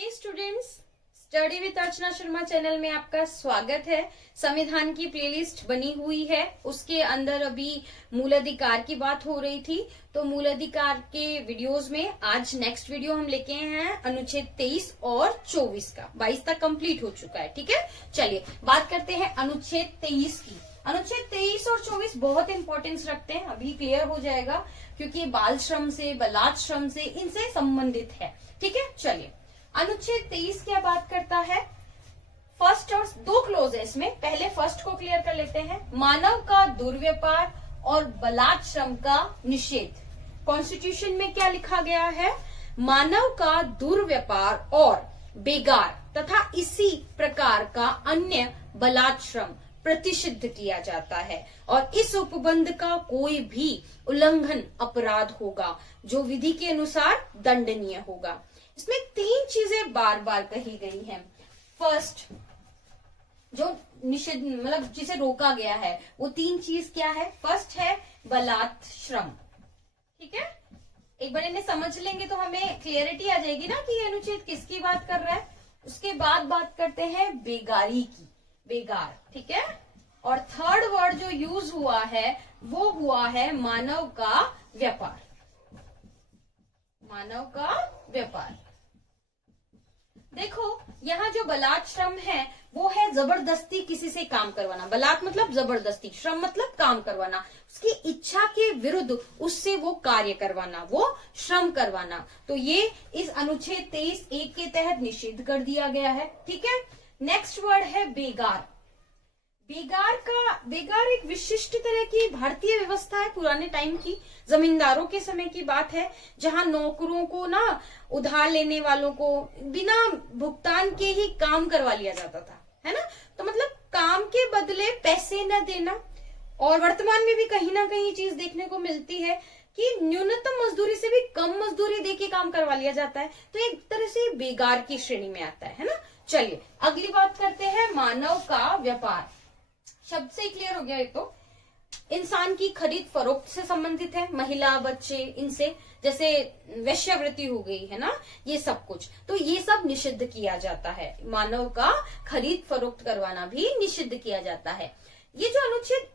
Hey students, study with Archana Sharma channel में आपका स्वागत है। संविधान की प्लेलिस्ट बनी हुई है, उसके अंदर अभी मूल अधिकार की बात हो रही थी, तो मूल अधिकार के वीडियोस में आज नेक्स्ट वीडियो हम लेके आए हैं अनुच्छेद 23 और 24 का। 22 तक कंप्लीट हो चुका है। ठीक है, चलिए बात करते हैं अनुच्छेद 23 की। अनुच्छेद 23 और 24 बहुत इंपॉर्टेंस रखते हैं, अभी क्लियर हो जाएगा क्योंकि बाल श्रम से, बलात् श्रम से, इनसे संबंधित है। ठीक है, चलिए अनुच्छेद 23 क्या बात करता है। फर्स्ट और दो क्लोज है इसमें, पहले फर्स्ट को क्लियर कर लेते हैं। मानव का दुर्व्यापार और बलात् श्रम का निषेध। कॉन्स्टिट्यूशन में क्या लिखा गया है? मानव का दुर्व्यापार और बेगार तथा इसी प्रकार का अन्य बलात् श्रम प्रतिषिद्ध किया जाता है और इस उपबंध का कोई भी उल्लंघन अपराध होगा जो विधि के अनुसार दंडनीय होगा। इसमें तीन चीजें बार बार कही गई हैं। फर्स्ट, जो निषेध मतलब जिसे रोका गया है, वो तीन चीज क्या है? फर्स्ट है बलात् श्रम। ठीक है, एक बार इन्हें समझ लेंगे तो हमें क्लियरिटी आ जाएगी ना कि ये अनुच्छेद किसकी बात कर रहा है। उसके बाद बात करते हैं बेगारी की, बेगार। ठीक है, और थर्ड वर्ड जो यूज हुआ है वो हुआ है मानव का व्यापार। मानव का व्यापार। देखो, यहाँ जो बलात् श्रम है वो है जबरदस्ती किसी से काम करवाना। बलात् मतलब जबरदस्ती, श्रम मतलब काम करवाना, उसकी इच्छा के विरुद्ध उससे वो कार्य करवाना, वो श्रम करवाना। तो ये इस अनुच्छेद 23(1) के तहत निषिद्ध कर दिया गया है। ठीक है, नेक्स्ट वर्ड है बेगार। बेगार एक विशिष्ट तरह की भारतीय व्यवस्था है, पुराने टाइम की, जमींदारों के समय की बात है, जहां नौकरों को ना उधार लेने वालों को बिना भुगतान के ही काम करवा लिया जाता था, है ना। तो मतलब काम के बदले पैसे न देना। और वर्तमान में भी कहीं ना कहीं चीज देखने को मिलती है कि न्यूनतम मजदूरी से भी कम मजदूरी देके काम करवा लिया जाता है। तो एक तरह से बेगार की श्रेणी में आता है ना। चलिए अगली बात करते हैं मानव का व्यापार। शब्द से ही क्लियर हो गया। एक तो इंसान की खरीद फरोख्त से संबंधित है, महिला बच्चे इनसे, जैसे वेश्यावृत्ति हो गई है ना, ये सब कुछ, तो ये सब निषिद्ध किया जाता है। मानव का खरीद फरोख्त करवाना भी निषिद्ध किया जाता है। ये जो अनुच्छेद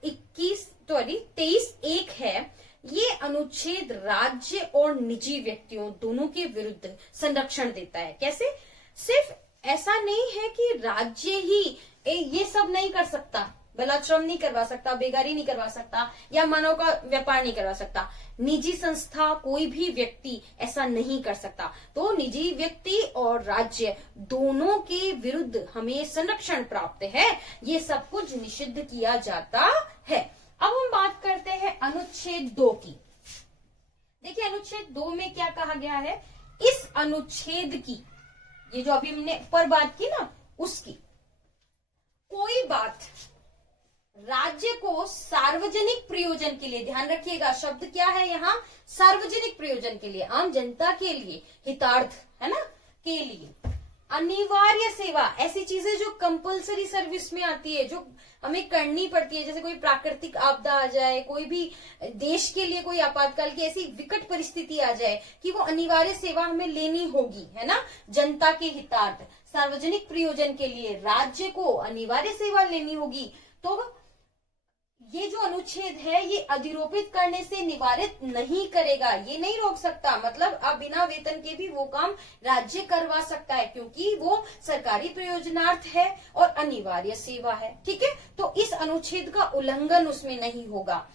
23(1) है, ये अनुच्छेद राज्य और निजी व्यक्तियों दोनों के विरुद्ध संरक्षण देता है। कैसे? सिर्फ ऐसा नहीं है कि राज्य ही ये सब नहीं कर सकता, बलात् श्रम नहीं करवा सकता, बेगारी नहीं करवा सकता, या मानव का व्यापार नहीं करवा सकता। निजी संस्था, कोई भी व्यक्ति ऐसा नहीं कर सकता। तो निजी व्यक्ति और राज्य दोनों के विरुद्ध हमें संरक्षण प्राप्त है, ये सब कुछ निषिद्ध किया जाता है। अब हम बात करते हैं अनुच्छेद 2 की। देखिए अनुच्छेद 2 में क्या कहा गया है। इस अनुच्छेद की, ये जो अभी हमने ऊपर बात की ना, उसकी कोई बात राज्य को सार्वजनिक प्रयोजन के लिए, ध्यान रखिएगा शब्द क्या है यहाँ, सार्वजनिक प्रयोजन के लिए, आम जनता के लिए, हितार्थ है ना, के लिए अनिवार्य सेवा, ऐसी चीजें जो कंपलसरी सर्विस में आती है, जो हमें करनी पड़ती है, जैसे कोई प्राकृतिक आपदा आ जाए, कोई भी देश के लिए कोई आपातकाल की ऐसी विकट परिस्थिति आ जाए कि वो अनिवार्य सेवा हमें लेनी होगी, है ना, जनता के हितार्थ, सार्वजनिक प्रयोजन के लिए राज्य को अनिवार्य सेवा लेनी होगी। तो ये जो अनुच्छेद है ये अधिरोपित करने से निवारित नहीं करेगा, ये नहीं रोक सकता। मतलब अब बिना वेतन के भी वो काम राज्य करवा सकता है, क्योंकि वो सरकारी प्रयोजनार्थ है और अनिवार्य सेवा है। ठीक है, तो इस अनुच्छेद का उल्लंघन उसमें नहीं होगा।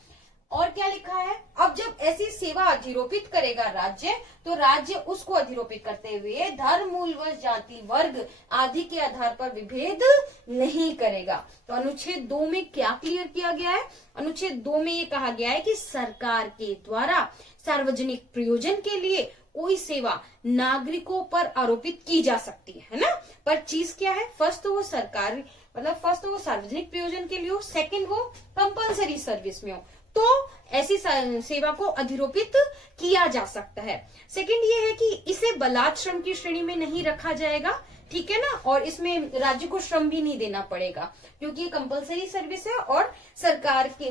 और क्या लिखा है? अब जब ऐसी सेवा अधिरोपित करेगा राज्य, तो राज्य उसको अधिरोपित करते हुए धर्म, मूल व जाति, वर्ग आदि के आधार पर विभेद नहीं करेगा। तो अनुच्छेद 2 में क्या क्लियर किया गया है? अनुच्छेद 2 में ये कहा गया है कि सरकार के द्वारा सार्वजनिक प्रयोजन के लिए कोई सेवा नागरिकों पर आरोपित की जा सकती है ना। पर चीज क्या है? फर्स्ट तो वो सरकार, मतलब फर्स्ट तो वो सार्वजनिक प्रयोजन के लिए हो, सेकंड वो कंपलसरी सर्विस में हो, तो ऐसी सेवा को अधिरोपित किया जा सकता है। सेकंड ये है कि इसे बलात् श्रम की श्रेणी में नहीं रखा जाएगा। ठीक है ना, और इसमें राज्य को श्रम भी नहीं देना पड़ेगा, क्योंकि ये कंपलसरी सर्विस है और सरकार के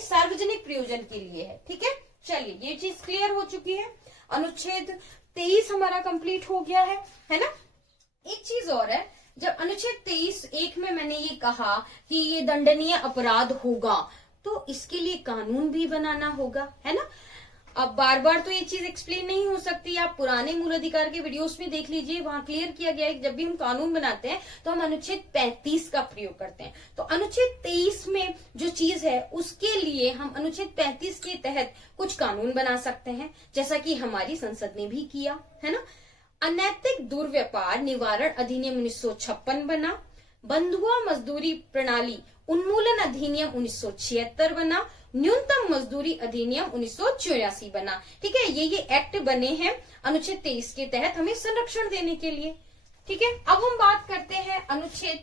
सार्वजनिक प्रयोजन के लिए है। ठीक है, चलिए ये चीज क्लियर हो चुकी है। अनुच्छेद 23 हमारा कंप्लीट हो गया है ना। एक चीज और है, जब अनुच्छेद 23(1) में मैंने ये कहा कि ये दंडनीय अपराध होगा, तो इसके लिए कानून भी बनाना होगा, है ना। अब बार बार तो ये चीज एक्सप्लेन नहीं हो सकती, आप पुराने मूल अधिकार के वीडियोस में देख लीजिए, वहां क्लियर किया गया है कि जब भी हम कानून बनाते हैं तो हम अनुच्छेद 35 का प्रयोग करते हैं। तो अनुच्छेद 23 में जो चीज है उसके लिए हम अनुच्छेद 35 के तहत कुछ कानून बना सकते हैं, जैसा कि हमारी संसद ने भी किया, है ना। अनैतिक दुर्व्यापार निवारण अधिनियम 1956 बना, बंधुआ मजदूरी प्रणाली उन्मूलन अधिनियम 1976 बना, न्यूनतम मजदूरी अधिनियम 1984 बना। ठीक है, ये एक्ट बने हैं अनुच्छेद 23 के तहत हमें संरक्षण देने के लिए। ठीक है, अब हम बात करते हैं अनुच्छेद।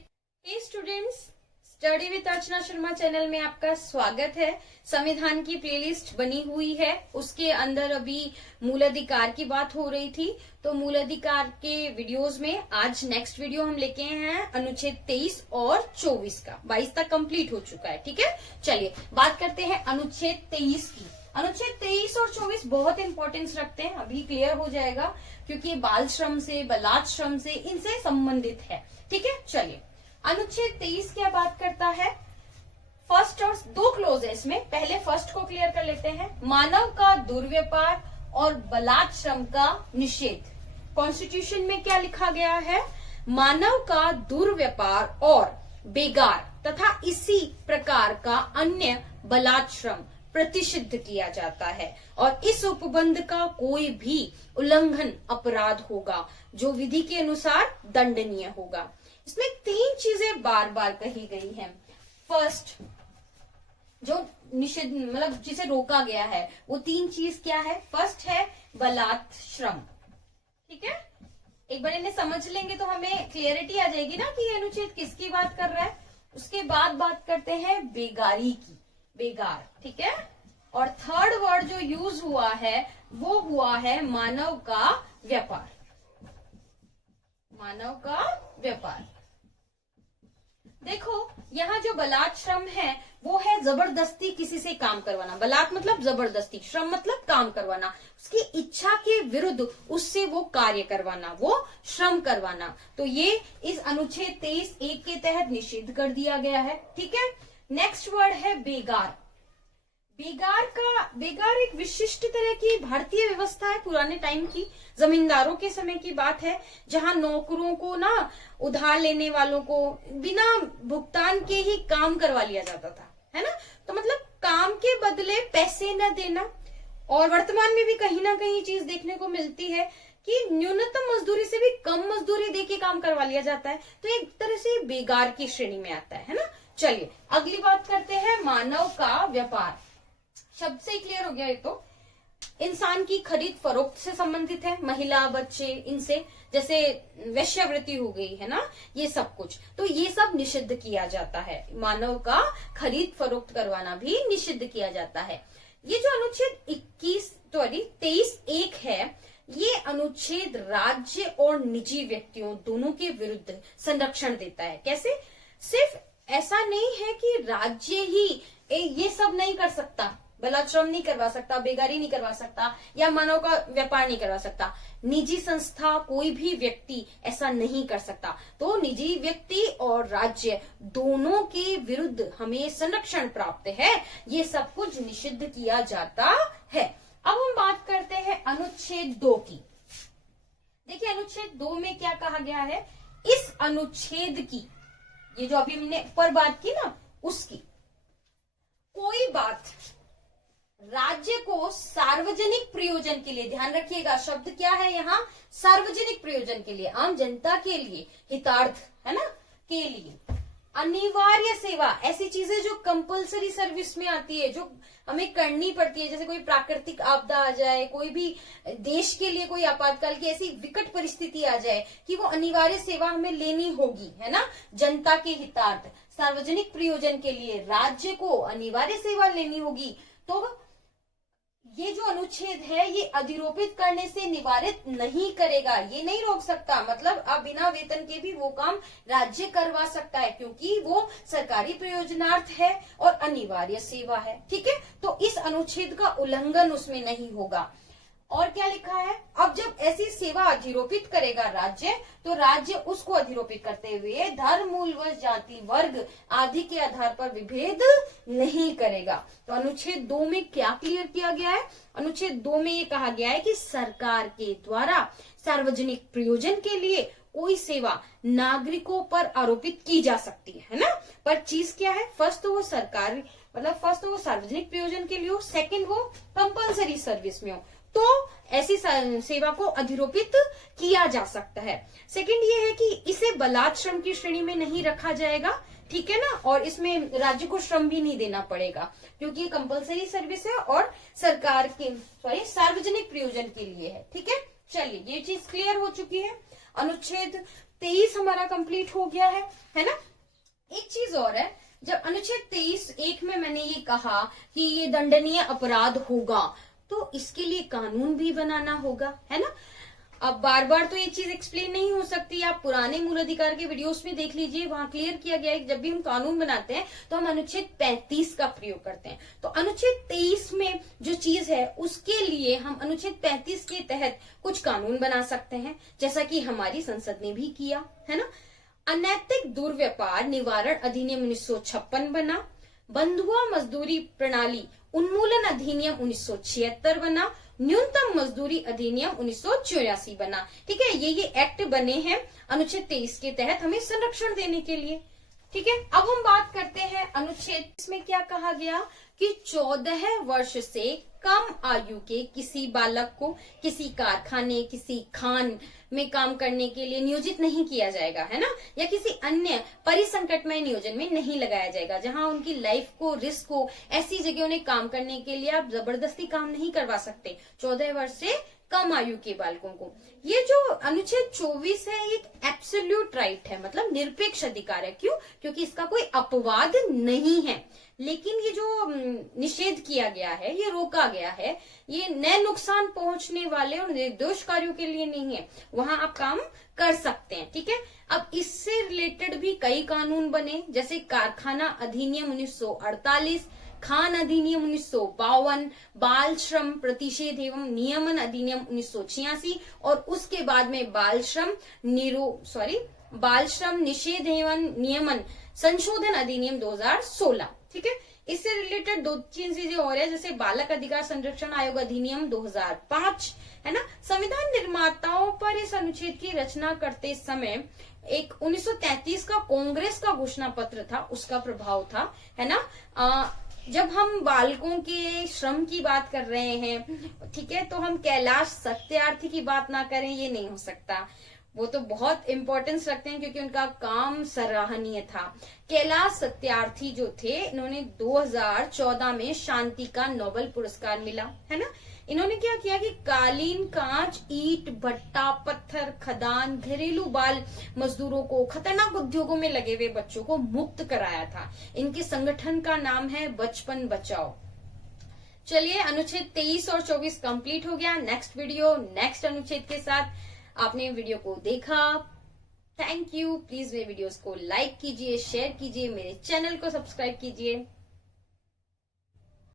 Students, study with Archana Sharma channel में आपका स्वागत है। संविधान की प्लेलिस्ट बनी हुई है, उसके अंदर अभी मूल अधिकार की बात हो रही थी, तो मूल अधिकार के वीडियोस में आज नेक्स्ट वीडियो हम लेके आए हैं अनुच्छेद 23 और 24 का। 22 तक कंप्लीट हो चुका है। ठीक है, चलिए बात करते हैं अनुच्छेद 23 की। अनुच्छेद 23 और 24 बहुत इंपॉर्टेंस रखते हैं, अभी क्लियर हो जाएगा, क्योंकि ये बाल श्रम से, बलात् श्रम से, इनसे संबंधित है। ठीक है, चलिए अनुच्छेद 23 क्या बात करता है। फर्स्ट और दो क्लोज है इसमें, पहले फर्स्ट को क्लियर कर लेते हैं। मानव का दुर्व्यापार और बलात् श्रम का निषेध। कॉन्स्टिट्यूशन में क्या लिखा गया है, मानव का दुर्व्यापार और बेगार तथा इसी प्रकार का अन्य बलात् श्रम प्रतिषिद्ध किया जाता है, और इस उपबंध का कोई भी उल्लंघन अपराध होगा जो विधि के अनुसार दंडनीय होगा। इसमें तीन चीजें बार बार कही गई हैं। फर्स्ट, जो निषेध मतलब जिसे रोका गया है, वो तीन चीज क्या है। फर्स्ट है बलात् श्रम। ठीक है, एक बार इन्हें समझ लेंगे तो हमें क्लियरिटी आ जाएगी ना कि ये अनुच्छेद किसकी बात कर रहा है। उसके बाद बात करते हैं बेगारी की, बेगार। ठीक है, और थर्ड वर्ड जो यूज हुआ है वो हुआ है मानव का व्यापार, मानव का व्यापार। देखो, यहाँ जो बलात् श्रम है वो है जबरदस्ती किसी से काम करवाना। बलात् मतलब जबरदस्ती, श्रम मतलब काम करवाना, उसकी इच्छा के विरुद्ध उससे वो कार्य करवाना, वो श्रम करवाना। तो ये इस अनुच्छेद 23(1) के तहत निषिद्ध कर दिया गया है। ठीक है, नेक्स्ट वर्ड है बेगार। बेगार एक विशिष्ट तरह की भारतीय व्यवस्था है पुराने टाइम की, जमींदारों के समय की बात है, जहां नौकरों को ना उधार लेने वालों को बिना भुगतान के ही काम करवा लिया जाता था, है ना। तो मतलब काम के बदले पैसे न देना। और वर्तमान में भी कहीं ना कहीं चीज देखने को मिलती है कि न्यूनतम मजदूरी से भी कम मजदूरी देके काम करवा लिया जाता है, तो एक तरह से बेगार की श्रेणी में आता है ना। चलिए अगली बात करते हैं, मानव का व्यापार। शब्द से ही क्लियर हो गया। ये तो इंसान की खरीद फरोख्त से संबंधित है, महिला बच्चे इनसे, जैसे वैश्यावृत्ति हो गई है ना, ये सब कुछ, तो ये सब निषिद्ध किया जाता है। मानव का खरीद फरोख्त करवाना भी निषिद्ध किया जाता है। ये जो अनुच्छेद 23(1) है, ये अनुच्छेद राज्य और निजी व्यक्तियों दोनों के विरुद्ध संरक्षण देता है। कैसे? सिर्फ ऐसा नहीं है कि राज्य ही ये सब नहीं कर सकता, बलात् श्रम नहीं करवा सकता, बेगारी नहीं करवा सकता, या मानव का व्यापार नहीं करवा सकता, निजी संस्था कोई भी व्यक्ति ऐसा नहीं कर सकता। तो निजी व्यक्ति और राज्य दोनों के विरुद्ध हमें संरक्षण प्राप्त है, ये सब कुछ निषिद्ध किया जाता है। अब हम बात करते हैं अनुच्छेद 2 की। देखिए अनुच्छेद 2 में क्या कहा गया है। इस अनुच्छेद की, ये जो अभी हमने ऊपर बात की ना, उसकी कोई बात राज्य को सार्वजनिक प्रयोजन के लिए, ध्यान रखिएगा शब्द क्या है यहाँ, सार्वजनिक प्रयोजन के लिए, आम जनता के लिए, हितार्थ है ना, के लिए अनिवार्य सेवा, ऐसी चीजें जो कंपलसरी सर्विस में आती है, जो हमें करनी पड़ती है, जैसे कोई प्राकृतिक आपदा आ जाए, कोई भी देश के लिए कोई आपातकाल की ऐसी विकट परिस्थिति आ जाए कि वो अनिवार्य सेवा हमें लेनी होगी, है ना, जनता के हितार्थ, सार्वजनिक प्रयोजन के लिए राज्य को अनिवार्य सेवा लेनी होगी, तो ये जो अनुच्छेद है ये अधिरोपित करने से निवारित नहीं करेगा, ये नहीं रोक सकता। मतलब अब बिना वेतन के भी वो काम राज्य करवा सकता है, क्योंकि वो सरकारी प्रयोजनार्थ है और अनिवार्य सेवा है। ठीक है, तो इस अनुच्छेद का उल्लंघन उसमें नहीं होगा। और क्या लिखा है, अब जब ऐसी सेवा अधिरोपित करेगा राज्य, तो राज्य उसको अधिरोपित करते हुए धर्म, मूल व जाति, वर्ग आदि के आधार पर विभेद नहीं करेगा। तो अनुच्छेद 2 में क्या क्लियर किया गया है, अनुच्छेद 2 में ये कहा गया है कि सरकार के द्वारा सार्वजनिक प्रयोजन के लिए कोई सेवा नागरिकों पर आरोपित की जा सकती है ना। पर चीज क्या है, फर्स्ट तो वो सरकारी मतलब फर्स्ट तो वो सार्वजनिक प्रयोजन के लिए हो, सेकंड वो कंपलसरी सर्विस में हो, तो ऐसी सेवा को अधिरोपित किया जा सकता है। सेकंड ये है कि इसे बलात् श्रम की श्रेणी में नहीं रखा जाएगा, ठीक है ना, और इसमें राज्य को श्रम भी नहीं देना पड़ेगा क्योंकि ये कंपलसरी सर्विस है और सरकार के सार्वजनिक प्रयोजन के लिए है। ठीक है, चलिए ये चीज क्लियर हो चुकी है। अनुच्छेद 23 हमारा कंप्लीट हो गया है ना। एक चीज और है, जब अनुच्छेद 23(1) में मैंने ये कहा कि ये दंडनीय अपराध होगा, तो इसके लिए कानून भी बनाना होगा, है ना। अब बार बार तो ये चीज एक्सप्लेन नहीं हो सकती, आप पुराने मूल अधिकार के वीडियोस में देख लीजिए, वहां क्लियर किया गया है कि जब भी हम कानून बनाते हैं तो हम अनुच्छेद 35 का प्रयोग करते हैं। तो अनुच्छेद 23 में जो चीज है उसके लिए हम अनुच्छेद 35 के तहत कुछ कानून बना सकते हैं, जैसा कि हमारी संसद ने भी किया है ना। अनैतिक दुर्व्यापार निवारण अधिनियम 1956 बना, बंधुआ मजदूरी प्रणाली उन्मूलन अधिनियम 1976 बना, न्यूनतम मजदूरी अधिनियम 1984 बना। ठीक है, ये एक्ट बने हैं अनुच्छेद 23 के तहत हमें संरक्षण देने के लिए। ठीक है, अब हम बात करते हैं अनुच्छेद इसमें क्या कहा गया कि 14 वर्ष से कम आयु के किसी बालक को किसी कारखाने, किसी खान में काम करने के लिए नियोजित नहीं किया जाएगा, है ना, या किसी अन्य परिसंकटमय नियोजन में नहीं लगाया जाएगा, जहां उनकी लाइफ को रिस्क हो, ऐसी जगह उन्हें काम करने के लिए आप जबरदस्ती काम नहीं करवा सकते 14 वर्ष से कम आयु के बालकों को। ये जो अनुच्छेद 24 है एक एब्सोल्यूट राइट है, मतलब निरपेक्ष अधिकार है। क्यों? क्योंकि इसका कोई अपवाद नहीं है, लेकिन ये जो निषेध किया गया है, ये रोका गया है, ये नए नुकसान पहुंचने वाले और निर्दोष कार्यों के लिए नहीं है, वहां आप काम कर सकते हैं। ठीक है, अब इससे रिलेटेड भी कई कानून बने, जैसे कारखाना अधिनियम 1948, खान अधिनियम 1952, बाल श्रम प्रतिषेध एवं नियमन अधिनियम 1986 और उसके बाद में बाल श्रम निषेध एवं नियमन संशोधन अधिनियम 2016। ठीक है, इससे रिलेटेड 2-3 चीजें और है, जैसे बालक अधिकार संरक्षण आयोग अधिनियम 2005, है ना। संविधान निर्माताओं पर इस अनुच्छेद की रचना करते समय एक 1933 का कांग्रेस का घोषणा पत्र था, उसका प्रभाव था, है ना। जब हम बालकों के श्रम की बात कर रहे हैं, ठीक है, तो हम कैलाश सत्यार्थी की बात ना करें, ये नहीं हो सकता। वो तो बहुत इंपॉर्टेंस रखते हैं क्योंकि उनका काम सराहनीय था। कैलाश सत्यार्थी जो थे, इन्होंने 2014 में शांति का नोबेल पुरस्कार मिला, है ना। इन्होंने क्या किया कि कालीन, कांच, ईंट, भट्टा, पत्थर, खदान, घरेलू बाल मजदूरों को, खतरनाक उद्योगों में लगे हुए बच्चों को मुक्त कराया था। इनके संगठन का नाम है बचपन बचाओ। चलिए, अनुच्छेद 23 और 24 कंप्लीट हो गया। नेक्स्ट वीडियो नेक्स्ट अनुच्छेद के साथ। आपने वीडियो को देखा, थैंक यू। प्लीज मेरे वीडियोस को लाइक कीजिए, शेयर कीजिए, मेरे चैनल को सब्सक्राइब कीजिए।